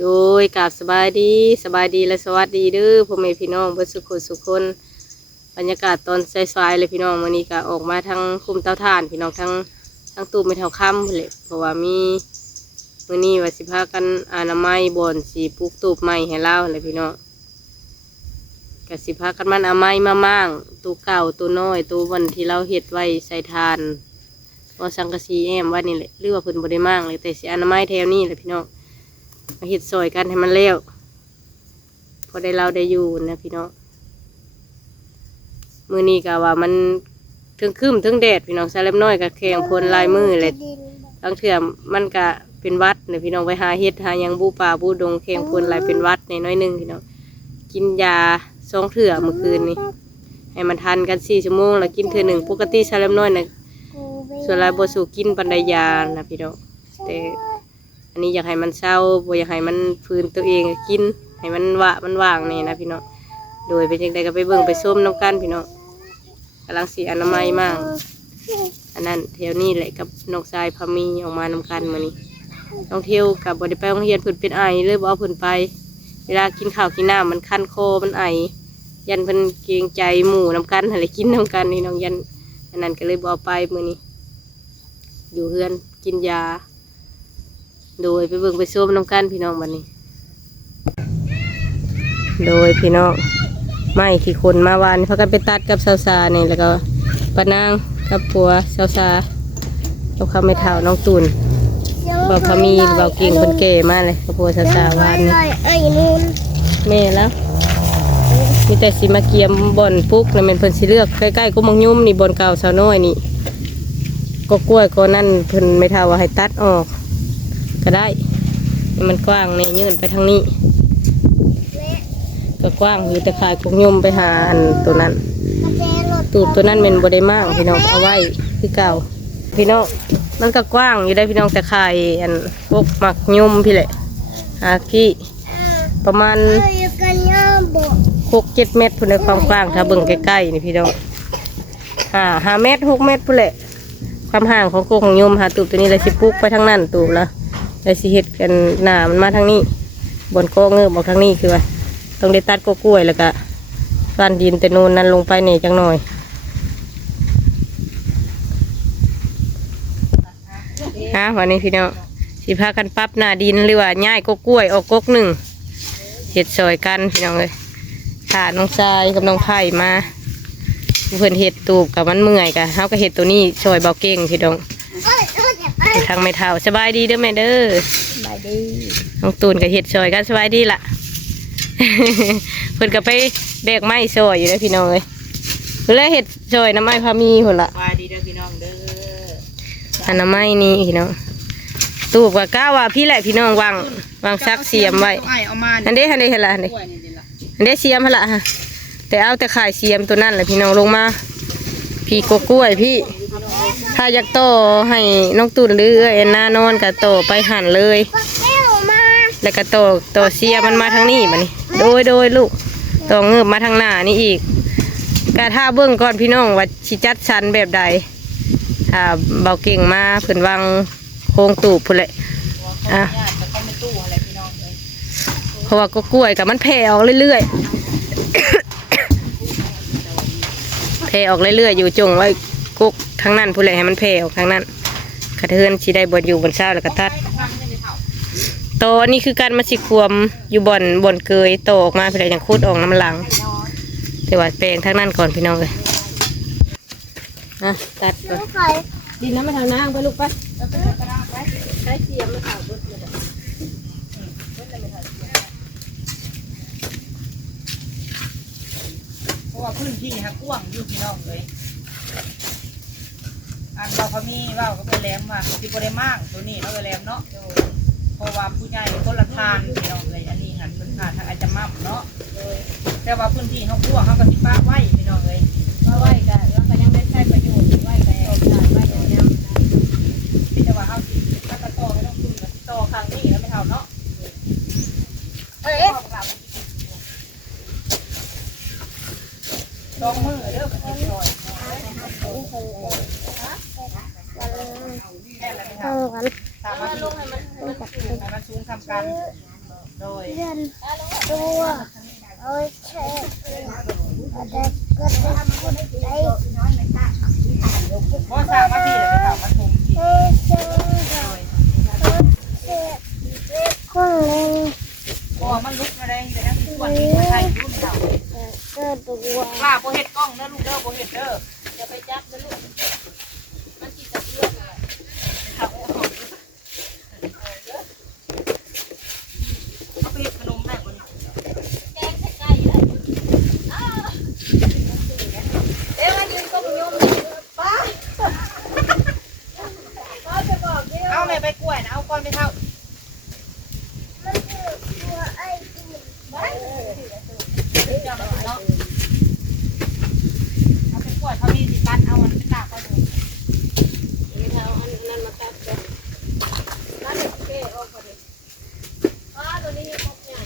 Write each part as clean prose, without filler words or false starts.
โดยกราบสบายดีและสวัสดีเด้อพ่อแม่พี่น้องเบิดสุขคนบรรยากาศตอนสายๆเลยพี่น้องวันนี้ก็ออกมาทั้งคุมเตาถ่านพี่น้องทั้งตู้ไม่เท่าค่ำเลยเพราะว่ามีมื้อนี้ว่าสิพากันอนามัยบ่อนสีปลูกตูบใหม่ให้เล่าเลยพี่น้องก็สิพากันมันอนามัยมามั่งตู้เก่าตู้น้อยตู้วันที่เราเฮ็ดไว้ใส่ทานเอาสังกะสีแอมว่านี่แหละหรือว่าเพิ่นบ่ได้มั่งเลยแต่สิอนามัยแถวนี้แหละพี่น้องมาเฮ็ดซอยกันให้มันเร็วพอได้เราได้อยู่นะพี่น้องมือนี้ก็ว่ามันถึงคืมถึงแดดพี่น้องซาเล็บน้อยกับแข่งพลลายมือเลยบางเถื่อมันก็เป็นวัดเนี่ยพี่น้องไปหาเฮ็ดหายังบูป่าบูดงแข่งพลลายเป็นวัดในน้อยหนึงพี่น้องกินยา2 เถื่อเมื่อคืนนี้ให้มันทันกัน4 ชั่วโมงแล้วกินเถื่อหนึ่งปกติซาเล็บน้อยนะส่วนลายบสูกินปันไดยานะพี่น้องแต่อันนี้อยากให้มันเศร้าบ่อยากให้มันฟื้นตัวเองกินให้มันว่างนี่นะพี่น้องโดยไปจังใดก็ไปเบิ่งไปส้มน้ำกันพี่น้องกำลังสีอนามัยมากอันนั้นแถวนี้แหละกับนกทรายพามีออกมานำกันมานี่น้องเที่ยวกับบริไปโรงเรียนเพิ่นเป็นไอเลยบ่เอาเพิ่นไปเวลากินข้าวกินน้ำมันคันคอมันไอยันเพิ่นเกรงใจหมู่นำกันอะไรกินนำกันนี่น้องยันอันนั้นก็เลยบ่เอาไปมื้อนี้อยู่เฮือนกินยาโดยไปเบิ่งไปส้มน้ำกันพี่น้องบัดนี้โดยพี่น้องไม่ที่คนมาวานเขากันไปตัดกับสาวซาเนี่ยแล้วก็ปานางกับผัวสาวซาเอาข้าวไม่เท่าน้องตุนเบาพามีเบาเก่งคนเก๋มากเลยกับผัวสาวซาวานนี่แม่แล้วมีแต่สีมาเกียมบ่อนปุ๊กนะเป็นเพิ่นสิเลือกใกล้ๆก็มองยุ่มนี่บ่อนเก่าสาวน้อยนี่ก็กล้วยก็นั่นเพิ่นไม่เท่าว่าให้ตัดออกก็ได้มันกว้างเนี่ยยื่นไปทางนี้ก็กว้างอยู่แต่ขายกงยมไปหาอันตัวนั้นตูบตัวนั้นเป็นบไดมากพี่น้องเอาไว้คือเก่าพี่น้องมันก็กว้างอยู่ได้พี่น้องแต่ขายอันพวกหมักยมพี่แหละหากี้ประมาณ6-7 เมตรพุ่นในความกว้างถ้าเบิ่งใกล้ๆนี่พี่น้อง5 เมตร 6 เมตรพุ่นแหละความห่างของโคของยมหาตูบตัวนี้เลยสิปุ๊กไปทางนั้นตูบนะเลยสิเห็ดกันหนามันมาทางนี้บนโก้เงือบออกทางนี้คือว่าต้องได้ตัดกล้วยแล้วก็ฟันดินแต่นูนนั้นลงไปนี่จังหน่อยวันนี้พี่น้องสิพากันปรับหน้าดินหรือว่าย่ายกล้วยออกกกหนึ่งเห็ดซอยกันพี่น้องเลยขาน้องทรายกับน้องไผ่มาเพื่อนเห็ดตูบกับมันเมื่อยกันเขาก็เห็ดตัวนี้ซอยเบาเก่งพี่น้องทางไม่เท่าสบายดีเด้อแม่เด้อสบายดีน้องตูนกับเห็ดซอยกันสบายดีล่ะเพิ่นก็ไปแบกไม้ซอยอยู่ได้พี่น้องเลยเพิ่นเลยเห็ดซอยน้ำไม้พามีเพิ่นละสบายดีเด้อพี่น้องเด้ออันน้ำไม้นี่พี่น้องตูบกับก้าว่าพี่แหละพี่น้องวางซักเสียมไว้อันเด้เห็นละอันเด้เสียมละฮะแต่เอาแต่ขายเสียมตัวนั้นแหละพี่น้องลงมาพี่กล้วยพี่ถ้าอยากโตให้น้องตุ่นหรือเอ็นหน้านอนกับโตไปหั่นเลยแล้วก็โตเสียมันมาทางนี้มานี่โดยลูกโตเงือบมาทางหน้านี่อีกก็ถ้าเบื้องก่อนพี่น้องว่าชิจัดชันแบบใดถ้าเบาเก่งมาเพิ่นวางโครงตูบพุ่นเลยเพราะว่าก็กล้วยกับมันแผ่ออกเรื่อยๆแผ่ออกเรื่อยๆอยู่จงไว้กุ๊กทางนั้นพุ่นเลยให้มันแผ่ออกทางนั้นกระเทือนชีได้บนอยู่บนเช้าแล้วก็ตัดโตนี่คือการมาสิควมอยู่บ่อนเกยโตออกมาเพื่ออย่างคูดออกน้ำหลังแต่ว่าแปลงทางนั้นก่อนพี่น้องเลยตัดก่อนดินน้ำมาทางน้ำไปลูกไปใช้เสียมมาถ่ายรถเลยเพราะว่าพื้นที่ฮะกว้างอยู่พี่น้องเลยอันเราพอมีว่าก็เป็นแหลมว่าที่บริมากตัวนี้เราเป็นแหลมเนาะเพราะว่าผู้ใหญ่คนละทานพี่น้องเลยอันนี้หันเป็นทานทางอาจจะมั่มเนาะแต่ว่าพื้นที่เขากว้างเขาก็สิป้าไว้พี่น้องเลยป้าไว้กันแล้วก็ยังได้ใช้ประโยชน์ไว้แต่ไว้อย่างนี้แต่ว่าเขาถ้ากระโตไม่ต้องคุณกับโตครั้งนี้แล้วไม่เท่าเนาะลองมือเด้อไปหน่อยตามมาลงให้มันสูงทำกัน เดินตัวโอ้ยเช่ก็ได้ก็ได้ก็ได้พอสร้างมาที่เลยไปถามมาชมที่เช่คนเล่นบ่มันลุกมาได้แต่นั่นส่วนที่คนไทยรุ่นเราเกิดตัวป้าโบเห็ดกล้องเด้อลูกเด้อโบเห็ดเด้ออย่าไปจับเด้อลูกมันกินแต่เลือดเลยเอาไปเห็ดขนมได้คนแกงใส่ไก่เลยเดี๋ยวมายืนก้มยมป้าจะบอกเอาแม่ไปกล้วยนะเอาก้อนไม่เท่ามันคือตัวไอ้ตัวจำเนาะเอาไปกล้วยเขามีสิตัดเอามันไปตากก็ดูนี่เท่าอันนั้นมาตัดกันตัดเก๋ออกก่อนเลยตัวนี้มีครบใหญ่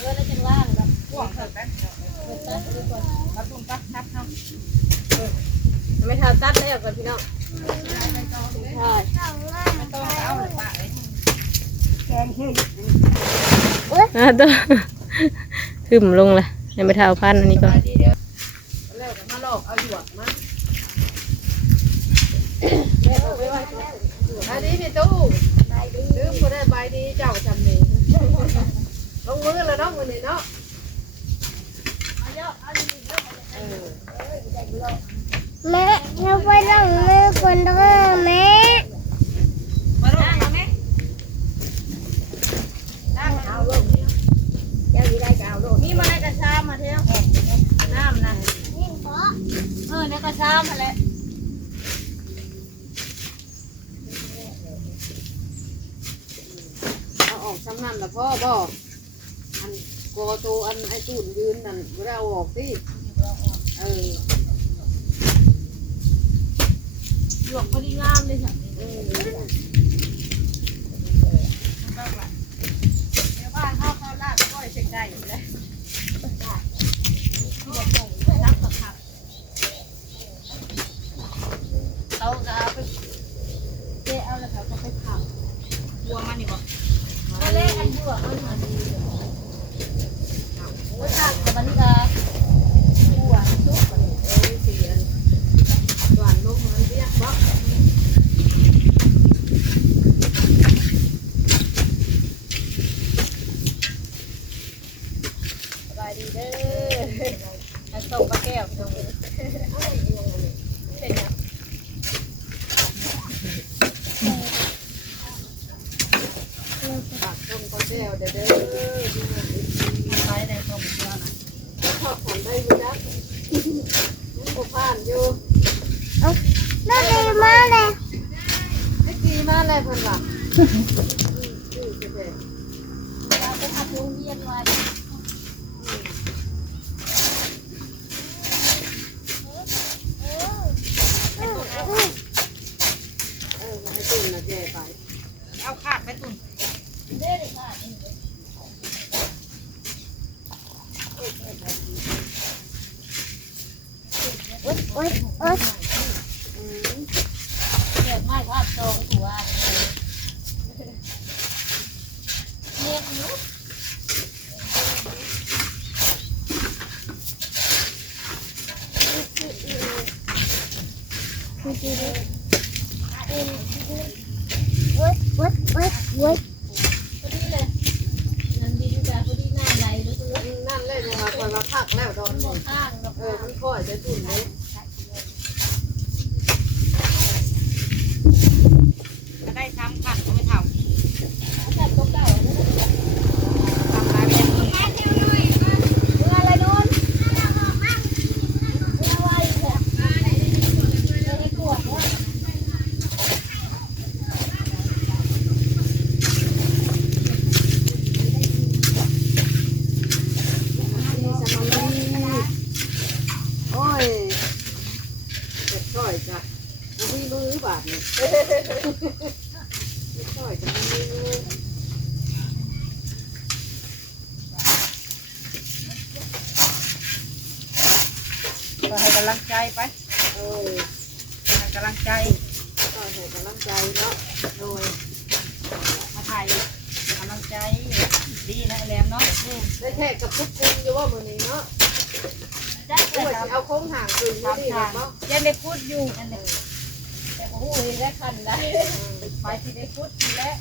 แล้วจะว่างแบบห่วงเถอะแป๊บตัดไปก่อนตัดตุ้มตัดทับเนาะไม่ทำตัดแล้วก่อนพี่น้องใช่ไม่ต้องเอาเลยป้าเลยแกงเฮ้ยตัวขึ้นลงเลยยังไปเท้าพันอันนี้ก่อนแล้วก็มาลอกเอาหยวกมาบายดีพี่ตู้ลืมคนได้บายดีเจ้าจำนี่ลงมือแล้วเนาะมือนี่เนาะแม่เราไปลงมือคนเด้อแม่มาลงแม่เอาลงเจ้าดีได้ก็เอาลงนี่มาได้กระชามาเที่ยวน้ำนะนี่เพราะเนี่ยกระชามาแล้วเอาออกซ้ำนั่นละพ่อบ่อันโกโตอันไอ้ตูนยืนนั่นเราออกสิหยวกพอดีงามเลยค่ะเดี๋ยวบ้านเข้าลาดก็เช็คได้อยู่เลยเขาจะเอาไปเจ๊เอาแล้วเขาจะไปเผาบัวมันนี่บ่ก็เล่นอันบัวมันมาดีโอ้ยค่ะมันก็บัวซุปเสียนหวานลงมันเรียกบ่สบายดีเด้อส่งปลาแก้วตรงนี้ปากต้มปลาแก้วเด้อไปได้ต้มเจ้านะชอบทำได้อยู่นะโอ้ผ่านอยู่มาเลยไม่กี่มาเลยเพิ่นว่ะเราไปทำโรงเรียนไว้ให้ตุ่นนะเจ๊ไปเอาขาดไปตุ่นเด้เลยค่ะโอ๊ยเกิดไม่ภาพตรงหัวเรียกนุ๊กวัดพอดีเลยนั่นดีจ้ะพอดีหน้าไหลหรือนั่นเลยนะคะคอยมาพักแล้วตอนนี้ข้างมันค่อยจะตุ่นเลยก็ได้ซ้ำขัดก็ไม่เท่าขัดก็เก่าทำมาเป็นอะไรนู้นโอ้ยเจ็บช่อยจ้ะมีมือบาดนี่เจ็บช่อยจ้ะมีมือ ให้กำลังใจไปให้กำลังใจให้กำลังใจเนาะโดยมาถ่ายกำลังใจดีนะแหลมเนาะได้แค่กับพุทธคุณอยู่ว่ามือนี้เนาะได้เลยเอาโค้งห่างคืนครับเนาะยังได้พูดอยู่อันนี้แต่โอ้โหได้คันได้ไปที่ได้พูดทีแล้ว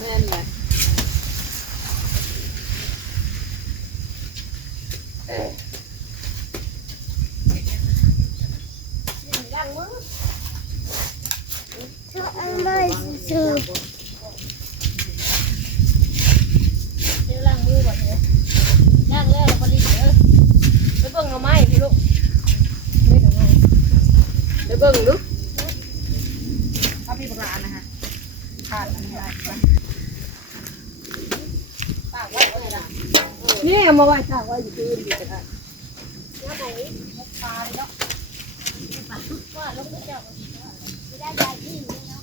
แม่นเลยย่างมือซื้อล้างมือบ่เนี่ยย่างแล้วเราก็รีบไปเบิ่งเอาไม้พี่ลูกไม่ทำไมไปเบิ่งลูกเอาพี่ประหลาดนะฮะขาดอันนี้ได้ปะตากไว้เลยนะนี่เอามาไว้ตากไว้อยู่ที่อื่นดีจังเลยแล้วไหนมุกปลาเลยเนาะว่าลูกเจ้าไม่ได้ใหญ่ที่เนาะ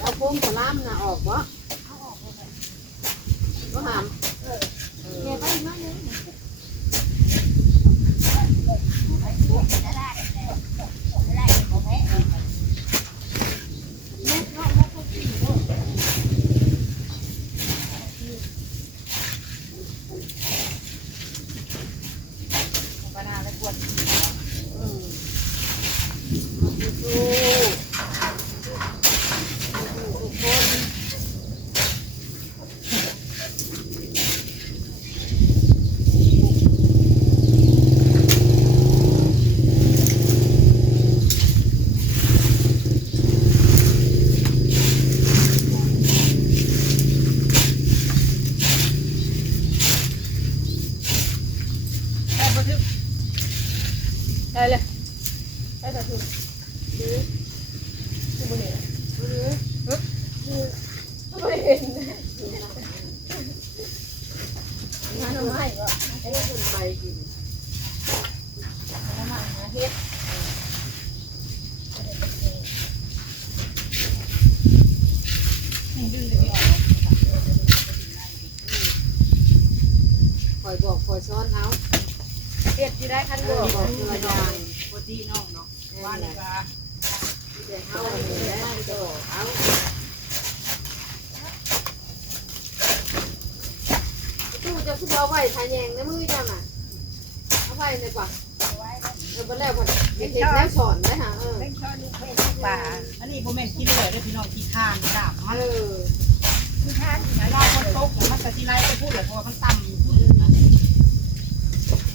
เอาโค้งขล่ามน่ะออกวะเอาออกเลยก็หามแกไปมาเลยได้เลยได้แต่ทุกทุกคนเห็นไม่เห็นงานทำไมวะให้คนไปกินน้ำมันเฮ็ดคอยบอกคอยซ้อนเอาเฮ็ดที่ได้คันบอกคือว่าอย่างปกติน้องเนาะว่านี่ว่าเดี๋ยวเอาเลยได้ก็เอาตู้จะคือเอาไว้ทาแยงในมือจังอ่ะเอาไว้ดีกว่าไปแล้วพอเห็นแล้วสอนได้ฮะป่าอันนี้ผมเป็นกินเลยด้วยพี่น้องที่ทานกราบมันที่ทาน เวลาคนตกมันจะทีไรไปพูดเลยเพราะมันต่ำอยู่พูดนะ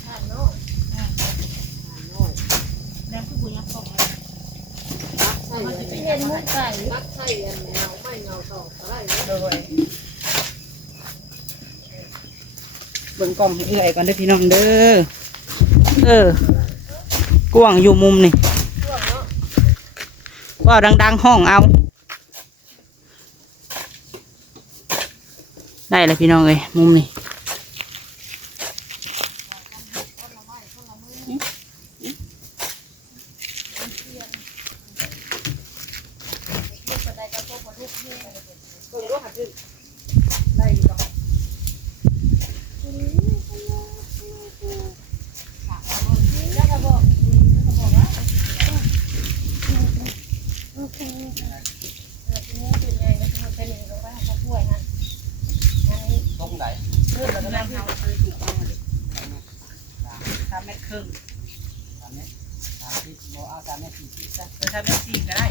ทานน้อยแล้วคือบุญยังตกเลยเห็นมุกไก่รักไข่อันเงาไม่เงาต่ออะไรเลยเบิ่งกล่องเอื่อยก่อนเด้อพี่น้องเด้อกว้างอยู่มุมนี่ว่าดังๆห้องเอาได้เลยพี่น้องเอ้ยมุมนี่3 เมตรครึ่ง3 เมตร30เอา3 เมตร40จ้ะ3 เมตร40ก็ได้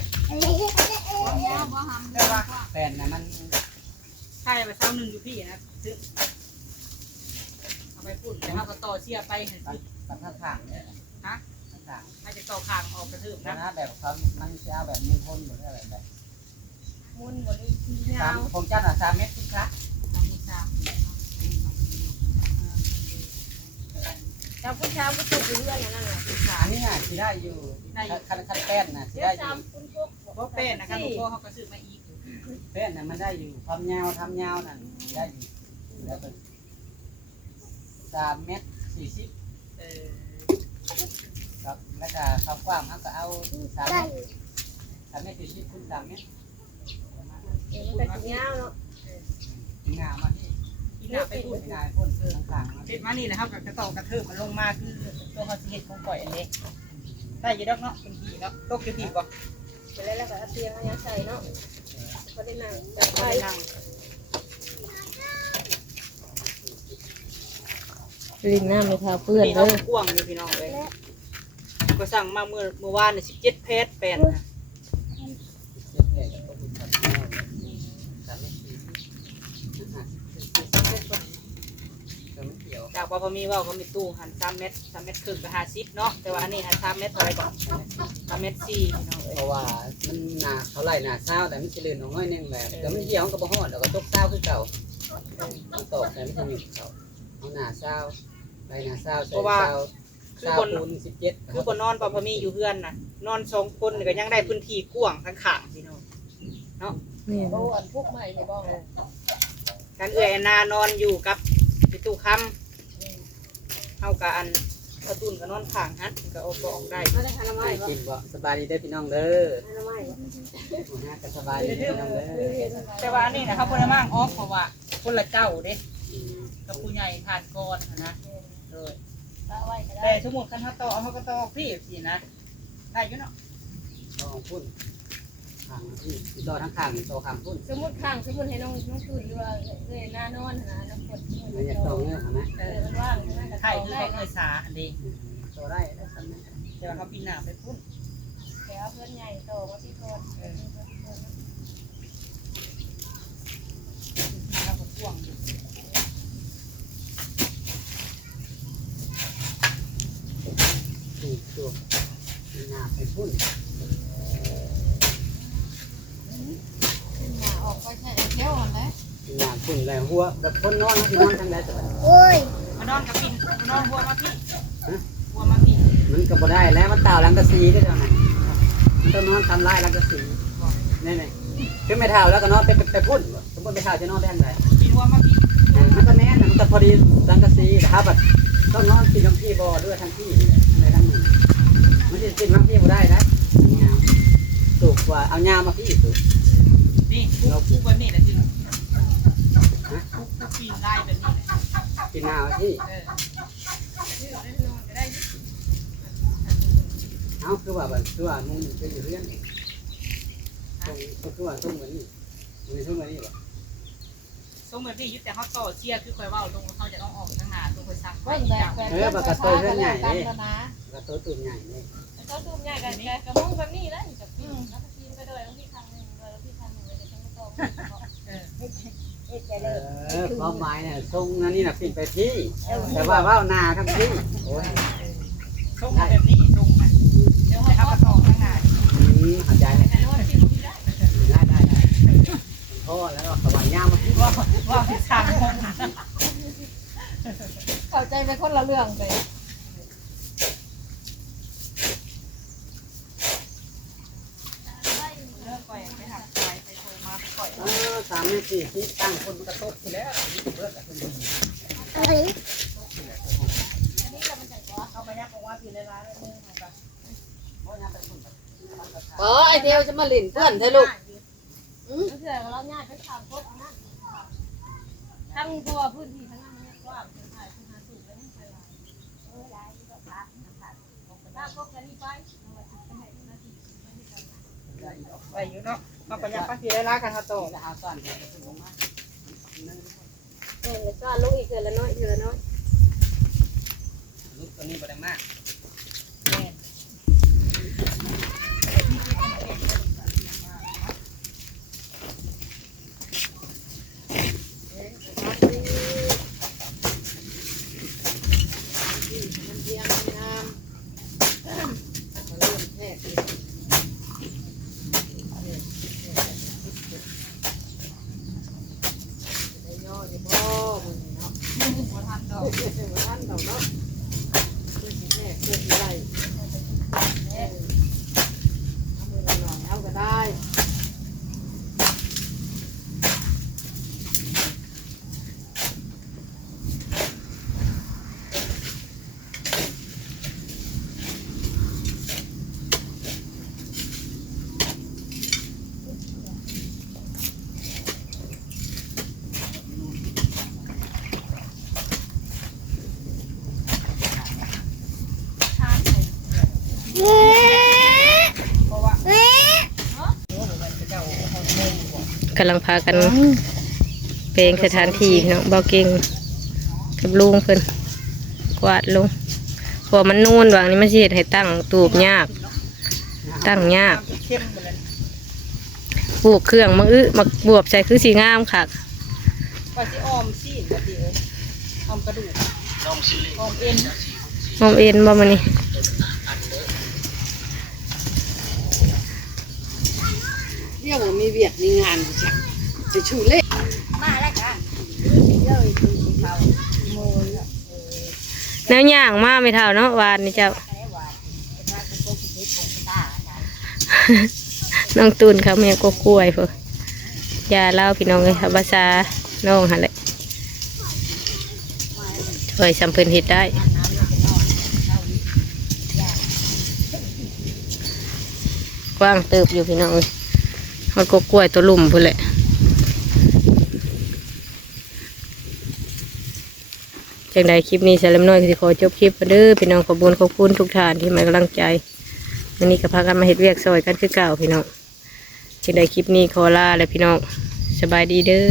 แต่ว่าแผ่นนะมันใช่ไปเท่านึงอยู่พี่นะซื้อเอาไปพูดแต่เขาก็ต่อเชี่ยไปเห็นปัดทางเนี่ยฮะทางไม่จะต่อคางออกกระทืบนะแบบเขามันจะเอาแบบมุนพ้นหรืออะไรแบบมุนหมดเลยยาวผมจัด3 เมตรครึ่งครับ3 เมตร เจ้าผู้ชายผู้ตุ่มเพื่อนนั่นแหละ ขาเนี่ยสิได้อยู่คันแป้นน่ะสิ เดี๋ยว ได้อยู่ จำคุณพวก เพราะแป้นนะครับหลวงพ่อเขาก็ซื้อมาอีกแป้นน่ะมันได้อยู่ความยาวทำยาวนั่นได้อยู่แล้วก็3 เมตร 40ครับแล้วก็ความกว้างเขาก็เอา3 เมตร 3 เมตร 40 คูณ 3 เมตร มันก็ยาวเนาะ งามมาที่หน้าไปพูดงานพ่นต่างๆเฮ็ดมานี่แหละครับกับกระต่อกระเทิบมันลงมาคือตัวเขาสิเฮ็ดของก่อยอันนี้ได้อยู่ดอกเนาะเป็นผีเนาะตกอยู่ผีบ่ ไปแล้วก็เอาเตียงเอายังใส่เนาะก็ได้นั่งแต่ ไป ไป นั่ง ลิ้นหน้าไม่ทาเปื้อน นี่ เล เขา ย กว้างอยู่พี่น้องเลยก็สั่งมาเมื่อวานนี่17 เพชรแป้นนะจากว่าพอมีว่าเขามีตู้หัน3 เมตร 3 เมตรครึ่งไป50เนาะแต่ว่าอันนี้หัน3 เมตรเท่าไหร่ก่อน3 เมตร 4พี่น้องเอ้ย เพราะว่ามันหนาเท่าไหร่หนาเศร้าแต่มันสิลื่นน้อยนึงแบบแต่มันเหี่ยวก็บ่ฮอดแล้วก็ตกเศร้าคือเก่ามันตกแต่ไม่ใช่มีเก่าเอาหนาเศร้าไปหนาเศร้าใส่เศร้าเศร้าคูณ17 คือบนนอนปอพมีอยู่เพื่อนน่ะนอน2 คนนี่ก็ยังได้พื้นที่กว้างทั้งข้างพี่น้องเนาะ นี่ โอ้อันพวกใหม่เนี่ยบ้อง การเอื้อยนานอนอยู่กับพี่ตู้คำเฮากับอันกระตุ้นก็นอนข้างฮัดก็ออกได้ ไม่ได้ทานน้ำ ไม่ ไม้ กินบ่สบายดีเด้อพี่น้องเด้อ ทานน้ำไม้ หัวหน้าก็สบายดีพี่น้องเด้อ แต่ว่าอันนี้นะเขาบ่ได้มากออกเพราะว่าคนละเจ้าเด้กับผู้ใหญ่ทานก่อนนะเลย ละไว้ก็ได้ แต่สมมุติคันเฮาต่อเขาก็ต่อพี่สินะได้อยู่เนาะ ต้องพุ่นข้างที่ต่อทั้งข้างต่อข้างพุ่น สมมติข้างสมมติให้น้องตื่นหรือว่าเลยหน้านอนนะน้ำฝน มันอยากต่อเงี้ยนะ มันว่างใช่ไหมก็ ไข่ ต่อ คือ ได้ เขาเคยสาอันนี้ ต่อได้ได้สำนัก แต่ว่าเขาปีนหน้าไปพุ่น แต่เอาเพื่อนใหญ่โตมาพี่ก่อน เขาก็พ่วงอยู่ ถูกตัวหน้าไปพุ่น ออกไปใช่เที่ยวหันเลย หน้าพุ่นแล้วหัวแบบคนนอนที่นอนทางใดแต่ มานอนกับปินมานอนหัวมาพี่หัวมาพี่ มันก็บ่ได้แล้วมันเต่าลังกะซีได้แล้วนะมันต้องนอนทำลายลังกะซีนี่นี่คือไม่เท่าแล้วก็นอนไปพุ่นสมมติไม่เท่าจะนอนได้ทางไหน ปีนหัวมาพี่ มันก็แน่นมันก็พอดีลังกะซีแต่ถ้าแบบต้องนอนกินน้ำพี่บ่ด้วยทั้งที่ในทั้งนึงมันจะกินน้ำพี่บ่ได้นะถูกกว่าเอายามาพี่ถูก นี่คุกแบบนี้แหละจริงคุกปีนได้แบบนี้แหละ กินน้ำพี่เอาคือว่าแบบคือว่ามึงเป็นอยู่เรื่องคือว่าทุ่งเหมือนนี่มันทุ่งเหมือนนี่บ่ ส้มเหมือนพี่ยึดแต่เขาต่อเชียร์คือคอยว่าลงเขาจะต้องออกทางหาตัวคอยสั่ง เพิ่งแบบกระโตเรื่องใหญ่เลย กระโตตุ่มใหญ่นี่ ก็ตูมใหญ่กันกระมุ้งแบบนี้แล้วกับพี่แล้วพี่ก็เลยต้องพี่ทางนึงเลยพี่ทางนึงเลยจะต้องโตความหมายเนี่ยทรงนั้นนี่นะปิดไปที่แต่ว่าว่าวนาทั้งที่โอ้ย ส้มแบบนี้ส้มมาเดี๋ยวให้เขากระต่อทางหา เข้าใจเลย แต่นวดพี่พี่ได้ ได้พ่อแล้วก็สบายย่ามาที่ ว่าพิชางง เข้าใจไปคนละเรื่องเลย เลิกไปไปหักไปไปโทรมาไปปล่อย 3 เมตร 4 ที่ตั้งคนกระทบที่แล้วเบิดกับคนดี อันนี้เราเป็นไงวะ เอาไปยักบอกว่าพี่เลยร้านเลยมึงเอาไป ไอเดียวจะมาหลินเพื่อนเธอลูกเพื่อนเราง่ายไปถามพวกนั้นทั้งตัวพื้นที่ทั้งนั้นเนี่ยว่าเป็นใครเป็นหาสูตรแล้วนี่ใครวะย้ายที่ก็พระถ้าพวกนั้นนี่ไป ไปอยู่เนาะมาไปยักป้าพี่เลยร้านกันเขาโต แล้วเอาซ่อนไปลงมา เนี่ยก็ลูกอีกเธอละน้อยเธอละน้อย ลูกตัวนี้บ่ได้มาก หัวทันดอก ท่านเราเนาะ ม่เกิดอะไรเอามือหน่อยเอาก็ได้ กำลังพากันเปลงสถานที่เนาะเบาเก่งกับลุงเพิ่นกวาดลงพอมันนูนวางนี้มันสิเฮ็ดให้ตั้งตูบยากตั้งยากปลูกเครื่องมักบวบใส่คือสีงามค่ะ ว่าสิออมซีนก็ดีเลยออมกระดูกออมเอ็น มอมเอ็นบ่มานี่ เรียกว่ามีเวียดมีงานจ้ะจะชูเล่มาแล้วค่ะเยอะคือเขาโมย แนวย่างมาไม่เท่าเนาะวานนี่เจ้า น้องตูนเขาแม่ก็กล้วยเพื่อยาเล่าพี่น้องเลยครับภาษาน้องหันเลยช่วยสัมพันธ์เห็ดได้กว้างเติบอยู่พี่น้องเลยเขาก็กล้วยตัวลุ่มพุ่นแหละจังใดคลิปนี้สารบน้อยก็สิขอจบคลิปกันเด้อพี่น้องขอบคุณทุกท่านที่มาให้กำลังใจวันนี้ก็พากันมาเห็ดเวียกซอยกันคือเก่าพี่น้องจังใดคลิปนี้ขอลาเลยพี่น้องสบายดีเด้อ